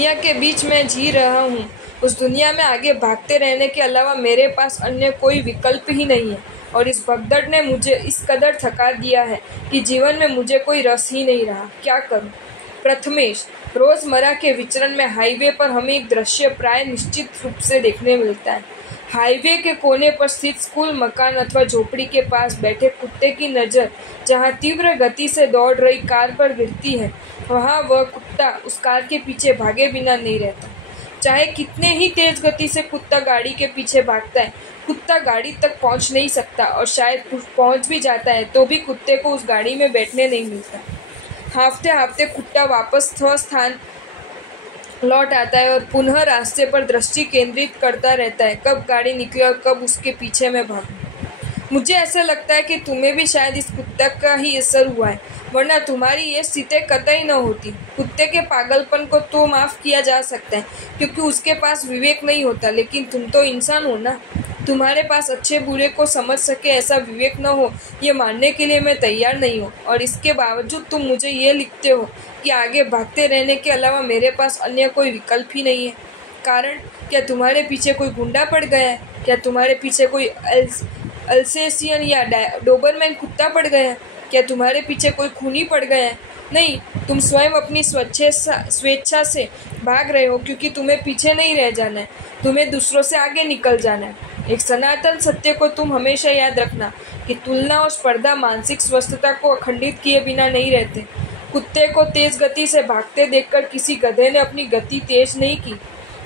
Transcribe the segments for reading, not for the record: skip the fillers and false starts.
दुनिया के बीच मैं जी रहा हूँ, उस दुनिया में आगे भागते रहने के अलावा मेरे पास अन्य कोई विकल्प ही नहीं है। और इस भगदड़ ने मुझे इस कदर थका दिया है कि जीवन में मुझे कोई रस ही नहीं रहा। क्या करूँ? प्रथमेश, रोजमर्रा के विचरण में हाईवे पर हमें एक दृश्य प्राय निश्चित रूप से देखने मिलता है। हाईवे के कोने पर स्थित स्कूल मकान अथवा झोपड़ी के पास बैठे कुत्ते की नज़र जहाँ तीव्र गति से दौड़ रही कार पर गिरती है, वहाँ वह कुत्ता उस कार के पीछे भागे बिना नहीं रहता। चाहे कितने ही तेज गति से कुत्ता गाड़ी के पीछे भागता है, कुत्ता गाड़ी तक पहुँच नहीं सकता, और शायद पहुँच भी जाता है तो भी कुत्ते को उस गाड़ी में बैठने नहीं मिलता। हाँफते हाँफते कुत्ता वापस स्थान लौट आता है और पुनः रास्ते पर दृष्टि केंद्रित करता रहता है, कब गाड़ी निकले और कब उसके पीछे मैं भागूं। मुझे ऐसा लगता है कि तुम्हें भी शायद इस कुत्ते का ही असर हुआ है, वरना तुम्हारी ये स्थिति कतई न होती। कुत्ते के पागलपन को तो माफ़ किया जा सकता है क्योंकि उसके पास विवेक नहीं होता, लेकिन तुम तो इंसान हो ना। तुम्हारे पास अच्छे बुरे को समझ सके ऐसा विवेक न हो, ये मानने के लिए मैं तैयार नहीं हूँ। और इसके बावजूद तुम मुझे ये लिखते हो कि आगे भागते रहने के अलावा मेरे पास अन्य कोई विकल्प ही नहीं है। कारण? क्या तुम्हारे पीछे कोई गुंडा पड़ गया है? क्या तुम्हारे पीछे कोई अल्सेशियन या डोबरमैन कुत्ता पड़ गया है? क्या तुम्हारे पीछे कोई खूनी पड़ गया है? नहीं, तुम स्वयं अपनी स्वेच्छा से भाग रहे हो क्योंकि तुम्हें पीछे नहीं रह जाना है, तुम्हें दूसरों से आगे निकल जाना है। एक सनातन सत्य को तुम हमेशा याद रखना कि तुलना और स्पर्धा मानसिक स्वस्थता को अखंडित किए बिना नहीं रहते। कुत्ते को तेज गति से भागते देखकर किसी गधे ने अपनी गति तेज नहीं की।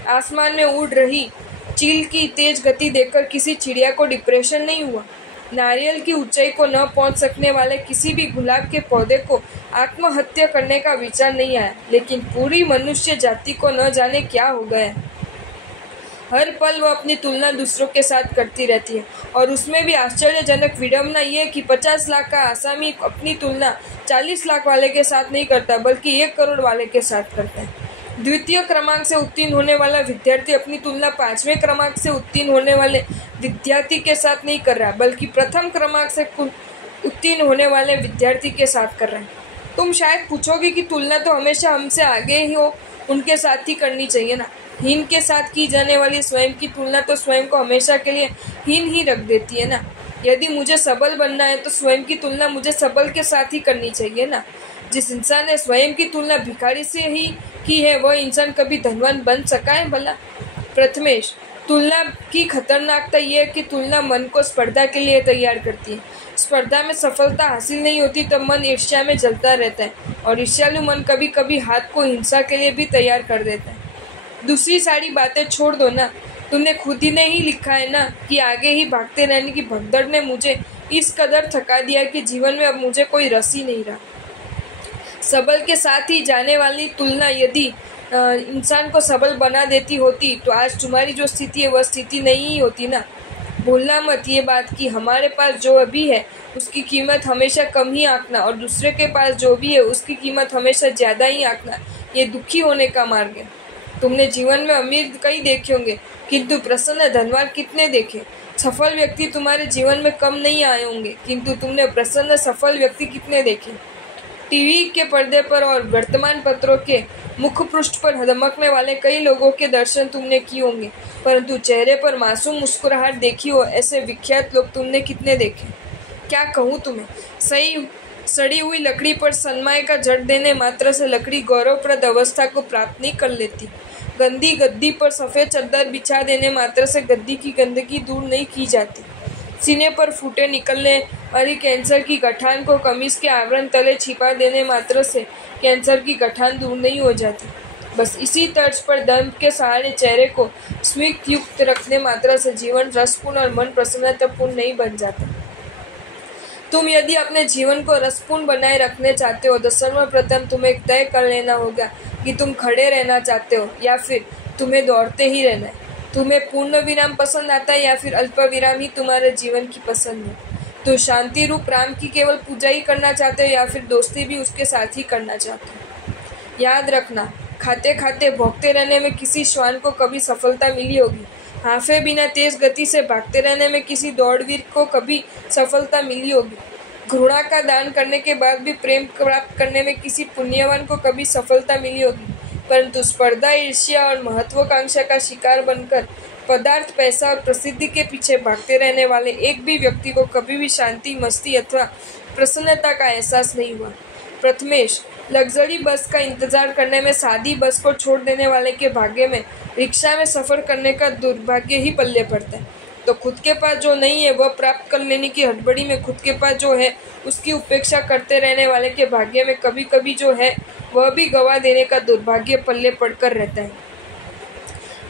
आसमान में उड़ रही चील की तेज गति देखकर किसी चिड़िया को डिप्रेशन नहीं हुआ। नारियल की ऊंचाई को न पहुंच सकने वाले किसी भी गुलाब के पौधे को आत्महत्या करने का विचार नहीं आया, लेकिन पूरी मनुष्य जाति को न जाने क्या हो गया। हर पल वह अपनी तुलना दूसरों के साथ करती रहती है, और उसमें भी आश्चर्यजनक विडंबना ये कि 50 लाख का आसामी अपनी तुलना 40 लाख वाले के साथ नहीं करता, बल्कि 1 करोड़ वाले के साथ करता है। द्वितीय क्रमांक से उत्तीर्ण होने वाला विद्यार्थी अपनी तुलना 5वें क्रमांक से उत्तीर्ण होने वाले विद्यार्थी के साथ नहीं कर रहा, बल्कि प्रथम क्रमांक से उत्तीर्ण होने वाले विद्यार्थी के साथ कर रहा है। तुम शायद पूछोगे कि तुलना तो हमेशा हमसे आगे ही हो, उनके साथ ही करनी चाहिए ना। हीन के साथ की जाने वाली स्वयं की तुलना तो स्वयं को हमेशा के लिए हीन ही रख देती है ना। यदि मुझे सबल बनना है तो स्वयं की तुलना मुझे सबल के साथ ही करनी चाहिए ना। जिस इंसान ने स्वयं की तुलना भिखारी से ही की है, वह इंसान कभी धनवान बन सका है भला? प्रथमेश, तुलना की खतरनाकता यह है कि तुलना मन को स्पर्धा के लिए तैयार करती है। स्पर्धा में सफलता हासिल नहीं होती तब मन ईर्ष्या में जलता रहता है, और ईर्ष्यालु मन कभी कभी हाथ को हिंसा के लिए भी तैयार कर देता है। दूसरी सारी बातें छोड़ दो ना, तुमने खुद ही नहीं लिखा है ना कि आगे ही भागते रहने की भगदड़ ने मुझे इस कदर थका दिया कि जीवन में अब मुझे कोई रस ही नहीं रहा। सबल के साथ ही जाने वाली तुलना यदि इंसान को सबल बना देती होती तो आज तुम्हारी जो स्थिति है वह स्थिति नहीं ही होती ना। भूलना मत ये बात कि हमारे पास जो अभी है उसकी कीमत हमेशा कम ही आंकना, और दूसरे के पास जो भी है उसकी कीमत हमेशा ज़्यादा ही आंकना, ये दुखी होने का मार्ग है। तुमने जीवन में अमीर कई देखे होंगे, किंतु प्रसन्न धनवान कितने देखे? सफल व्यक्ति तुम्हारे जीवन में कम नहीं आए होंगे, किंतु तुमने प्रसन्न सफल व्यक्ति कितने देखे? टीवी के पर्दे पर और वर्तमान पत्रों के मुख पृष्ठ पर धमकने वाले कई लोगों के दर्शन तुमने किए होंगे, परंतु चेहरे पर मासूम मुस्कुराहट देखी हो ऐसे विख्यात लोग तुमने कितने देखे? क्या कहूँ तुम्हें, सही सड़ी हुई लकड़ी पर सनमाए का झट देने मात्र से लकड़ी गौरवप्रद अवस्था को प्राप्त नहीं कर लेती। गंदी गद्दी पर सफ़ेद चादर बिछा देने मात्र से गद्दी की गंदगी दूर नहीं की जाती। सीने पर फूटे निकलने वाली कैंसर की गठान को कमीज के आवरण तले छिपा देने मात्र से कैंसर की गठान दूर नहीं हो जाती। बस इसी तर्ज पर दम के सहारे चेहरे को स्मित युक्त रखने मात्र से जीवन रसपूर्ण और मन प्रसन्नतापूर्ण नहीं बन जाता। तुम यदि अपने जीवन को रसपूर्ण बनाए रखने चाहते हो तो सर्वप्रथम तुम्हें तय कर लेना होगा कि तुम खड़े रहना चाहते हो या फिर तुम्हें दौड़ते ही रहना है। तुम्हें पूर्ण विराम पसंद आता है या फिर अल्प विराम ही तुम्हारे जीवन की पसंद है? तो शांति रूप राम की केवल पूजा ही करना चाहते हो या फिर दोस्ती भी उसके साथ ही करना चाहते हो? याद रखना, खाते खाते भोगते रहने में किसी श्वान को कभी सफलता मिली होगी। हाफे बिना तेज गति से भागते रहने में किसी दौड़वीर को कभी सफलता मिली होगी। घृणा का दान करने के बाद भी प्रेम प्राप्त करने में किसी पुण्यवान को कभी सफलता मिली होगी। परंतु स्पर्धा, ईर्ष्या और महत्वाकांक्षा का शिकार बनकर पदार्थ, पैसा और प्रसिद्धि के पीछे भागते रहने वाले एक भी व्यक्ति को कभी भी शांति, मस्ती अथवा प्रसन्नता का एहसास नहीं हुआ। प्रथमेश, लग्जरी बस का इंतजार करने में सादी बस को छोड़ देने वाले के भाग्य में रिक्शा में सफर करने का दुर्भाग्य ही पल्ले पड़ता है। तो खुद के पास जो नहीं है वह प्राप्त कर लेने की हड़बड़ी में खुद के पास जो है उसकी उपेक्षा करते रहने वाले के भाग्य में कभी कभी जो है वह भी गवा देने का दुर्भाग्य पल्ले पड़कर रहता है।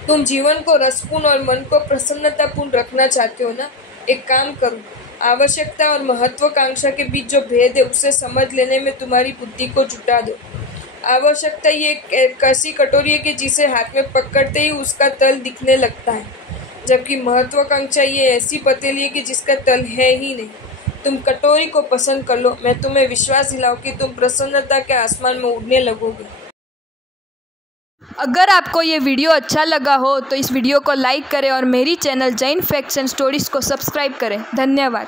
तुम जीवन को रसपूर्ण और मन को प्रसन्नतापूर्ण रखना चाहते हो ना? एक काम करो, आवश्यकता और महत्वाकांक्षा के बीच जो भेद है उसे समझ लेने में तुम्हारी बुद्धि को जुटा दो। आवश्यकता ये एक ऐसी कटोरी है कि जिसे हाथ में पकड़ते ही उसका तल दिखने लगता है, जबकि महत्वाकांक्षा ये ऐसी पतीली है कि जिसका तल है ही नहीं। तुम कटोरी को पसंद कर लो, मैं तुम्हें विश्वास दिलाऊं कि तुम प्रसन्नता के आसमान में उड़ने लगोगे। अगर आपको ये वीडियो अच्छा लगा हो तो इस वीडियो को लाइक करें और मेरी channel Jain facts and stories को सब्सक्राइब करें। धन्यवाद।